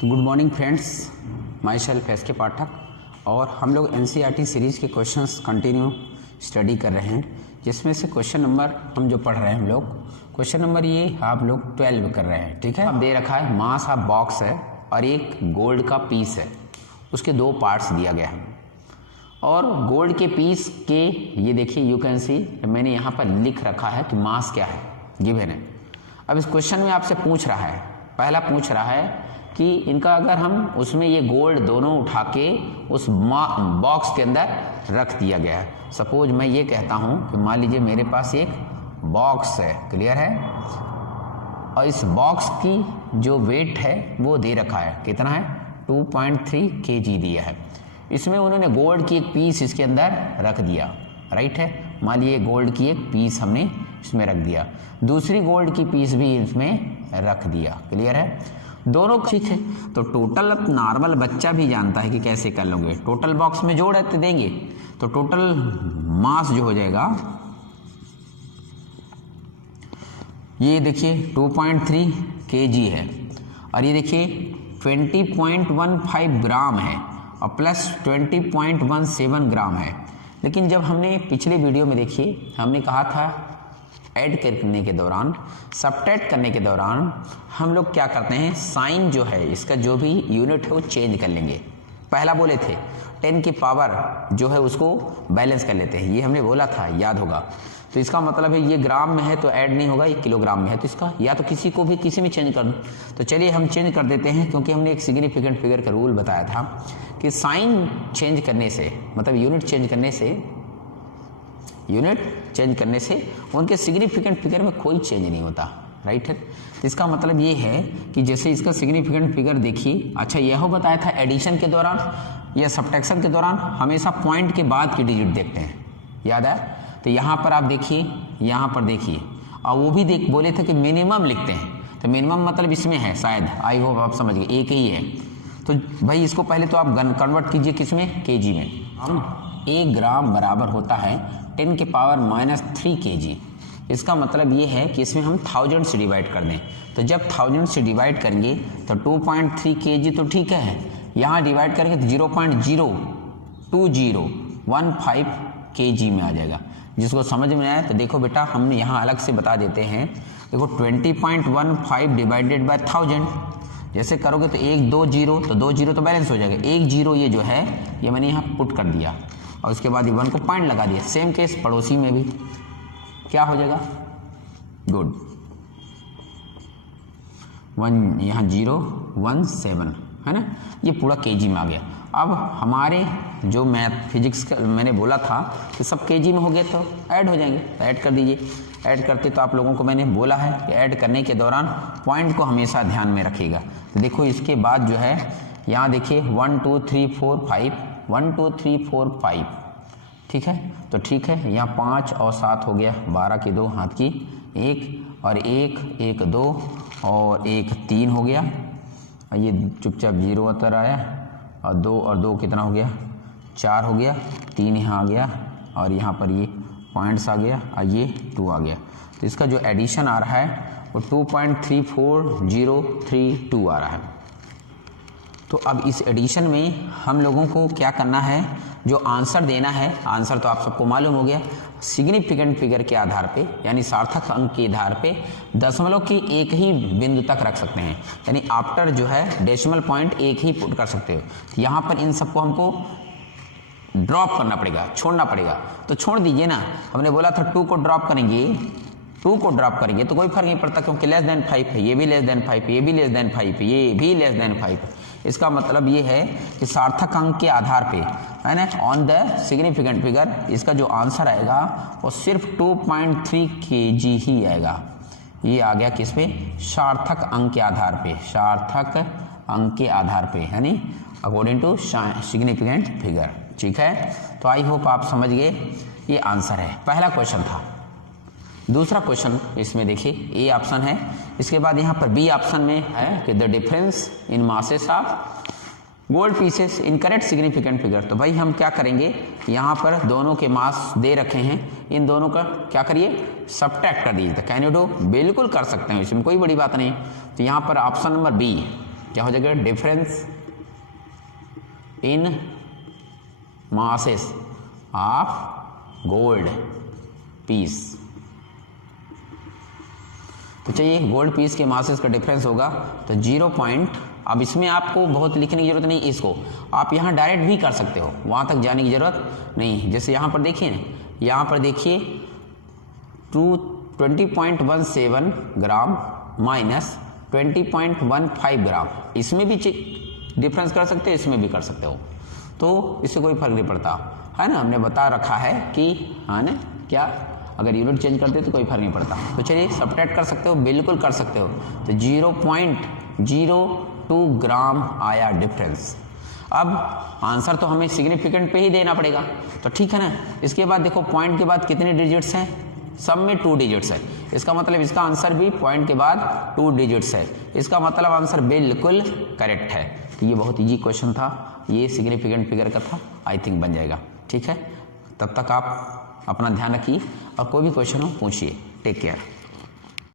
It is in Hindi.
तो good morning friends, my self S के पाठक और हम लोग एनसीईआरटी सीरीज़ के क्वेश्चंस कंटिन्यू स्टडी कर रहे हैं, जिसमें से क्वेश्चन नंबर हम जो पढ़ रहे हैं हम लोग क्वेश्चन नंबर ये आप लोग 12 कर रहे हैं। ठीक है, अब दे रखा है मास ऑफ बॉक्स है और एक गोल्ड का पीस है, उसके दो पार्ट्स दिया गया है और गोल्ड के पीस के ये देखिए यू कैन सी मैंने यहाँ पर लिख रखा है कि मास क्या है गिवन है। अब इस क्वेश्चन में आपसे पूछ रहा है, पहला पूछ रहा है कि इनका अगर हम उसमें ये गोल्ड दोनों उठा के उस बॉक्स के अंदर रख दिया गया है। सपोज मैं ये कहता हूँ कि मान लीजिए मेरे पास एक बॉक्स है, क्लियर है, और इस बॉक्स की जो वेट है वो दे रखा है, कितना है 2.3 kg दिया है। इसमें उन्होंने गोल्ड की एक पीस इसके अंदर रख दिया, राइट है। मान लीजिए गोल्ड की एक पीस हमने इसमें रख दिया, दूसरी गोल्ड की पीस भी इसमें रख दिया, क्लियर है, दोनों ठीक है। तो टोटल नॉर्मल बच्चा भी जानता है कि कैसे कर लोगे, टोटल बॉक्स में जोड़ देंगे तो टोटल मास जो हो जाएगा ये देखिए 2.3 kg है और ये देखिए 20.15 ग्राम है और प्लस 20.17 ग्राम है। लेकिन जब हमने पिछले वीडियो में देखिए हमने कहा था ऐड करने के दौरान, सब्ट्रैक्ट करने के दौरान हम लोग क्या करते हैं, साइन जो है इसका जो भी यूनिट है वो चेंज कर लेंगे। पहला बोले थे 10 की पावर जो है उसको बैलेंस कर लेते हैं, ये हमने बोला था, याद होगा। तो इसका मतलब है ये ग्राम में है तो ऐड नहीं होगा, ये किलोग्राम में है तो इसका या तो किसी को भी किसी में चेंज कर दो। तो चलिए हम चेंज कर देते हैं, क्योंकि हमने एक सिग्निफिकेंट फिगर का रूल बताया था कि साइन चेंज करने से मतलब यूनिट चेंज करने से उनके सिग्निफिकेंट फिगर में कोई चेंज नहीं होता, राइट है। तो इसका मतलब ये है कि जैसे इसका सिग्निफिकेंट फिगर देखिए, अच्छा यह बताया था एडिशन के दौरान या सब्ट्रैक्शन के दौरान हमेशा पॉइंट के बाद की डिजिट देखते हैं, याद है। तो यहाँ पर आप देखिए, यहाँ पर देखिए, और वो भी बोले थे कि मिनिमम लिखते हैं, तो मिनिमम मतलब इसमें है, शायद आई होप आप समझ गए, एक ही है। तो भाई इसको पहले तो आप कन्वर्ट कीजिए किसमें, केजी में। हम 1 ग्राम बराबर होता है 10 की पावर -3 kg। इसका मतलब ये है कि इसमें हम 1000 से डिवाइड कर दें, तो जब 1000 से डिवाइड करेंगे तो 2.3 kg तो ठीक है, यहाँ डिवाइड करेंगे तो 0.02015 kg में आ जाएगा। जिसको समझ में आया तो देखो बेटा, हम यहाँ अलग से बता देते हैं, देखो 20.15 डिवाइडेड बाय 1000 जैसे करोगे तो 1 2 0 तो 2 0 तो बैलेंस हो जाएगा, 1 0 ये जो है ये मैंने यहाँ पुट कर दिया और उसके बाद ये 1 को पॉइंट लगा दिया। सेम केस पड़ोसी में भी क्या हो जाएगा, गुड, 1 यहाँ 017 है ना, ये पूरा केजी में आ गया। अब हमारे जो मैथ फिजिक्स का मैंने बोला था कि सब केजी में हो गए तो ऐड हो जाएंगे, तो ऐड कर दीजिए। ऐड करते तो आप लोगों को मैंने बोला है कि ऐड करने के दौरान पॉइंट को हमेशा ध्यान में रखिएगा। तो देखो इसके बाद जो है यहाँ देखिए 1 2 3 4 5 1 2 3 4 5, ठीक है। तो ठीक है, यहाँ 5 और 7 हो गया, 12 की 2 हाथ की 1 और 1 1 2 और 1 3 हो गया, और ये चुपचाप 0 उतर आया और 2 और 2 कितना हो गया, 4 हो गया, 3 यहाँ आ गया और यहाँ पर ये पॉइंट्स आ गया और ये 2 आ गया। तो इसका जो एडिशन आ रहा है वो 2.34032 आ रहा है। तो अब इस एडिशन में हम लोगों को क्या करना है, जो आंसर देना है, आंसर तो आप सबको मालूम हो गया, सिग्निफिकेंट फिगर के आधार पे यानी सार्थक अंक के आधार पे दशमलव की एक ही बिंदु तक रख सकते हैं, यानी आफ्टर जो है डेसिमल पॉइंट एक ही पुट कर सकते हो। तो यहाँ पर इन सबको हमको ड्रॉप करना पड़ेगा, छोड़ना पड़ेगा, तो छोड़ दीजिए ना। हमने बोला था 2 को ड्रॉप करेंगे, 2 को ड्रॉप करेंगे तो कोई फर्क नहीं पड़ता, क्योंकि लेस देन 5 है, ये भी लेस देन 5, ये भी लेस देन 5, ये भी लेस देन 5। इसका मतलब ये है कि सार्थक अंक के आधार पे है ना, ऑन द सिग्निफिकेंट फिगर इसका जो आंसर आएगा वो सिर्फ 2.3 kg ही आएगा। ये आ गया किस पे, सार्थक अंक के आधार पे, सार्थक अंक के आधार पे, यानी अकॉर्डिंग टू सिग्निफिकेंट फिगर, ठीक है। तो आई होप आप समझ गए, ये आंसर है, पहला क्वेश्चन था। दूसरा क्वेश्चन इसमें देखिए, ए ऑप्शन है, इसके बाद यहाँ पर बी ऑप्शन में है कि the difference in masses of gold pieces in correct significant figure. तो भाई हम क्या करेंगे, यहाँ पर दोनों के मास दे रखे हैं, इन दोनों का क्या करिए, सब्ट्रैक्ट कर दीजिए। तो कैन यू डू, बिल्कुल कर सकते हैं, इसमें कोई बड़ी बात नहीं। तो यहाँ पर ऑप्शन नंबर बी क्या हो जाएगा, difference in masses of gold piece. तो चाहिए गोल्ड पीस के मासेस का डिफरेंस होगा तो 0. अब इसमें आपको बहुत लिखने की जरूरत नहीं, इसको आप यहाँ डायरेक्ट भी कर सकते हो, वहाँ तक जाने की जरूरत नहीं। जैसे यहाँ पर देखिए ना, यहाँ पर देखिए 20.17 ग्राम माइनस 20.15 ग्राम, इसमें भी डिफरेंस कर सकते हो, इसमें भी कर सकते हो, तो इससे कोई फर्क नहीं पड़ता, है ना। हमने बता रखा है कि हाँ ना, क्या अगर यूनिट चेंज करते हो तो कोई फर्क नहीं पड़ता। तो चलिए सब्ट्रैक्ट कर सकते हो, बिल्कुल कर सकते हो। तो 0.02 ग्राम आया डिफरेंस। अब आंसर तो हमें सिग्निफिकेंट पे ही देना पड़ेगा, तो ठीक है ना। इसके बाद देखो पॉइंट के बाद कितने डिजिट्स हैं, सब में 2 डिजिट्स है, इसका मतलब इसका आंसर भी पॉइंट के बाद 2 डिजिट्स है, इसका मतलब आंसर बिल्कुल करेक्ट है। तो ये बहुत इजी क्वेश्चन था, ये सिग्निफिकेंट फिगर का था, आई थिंक बन जाएगा। ठीक है, तब तक आप अपना ध्यान रखिए और कोई भी क्वेश्चन हो पूछिए। Take care.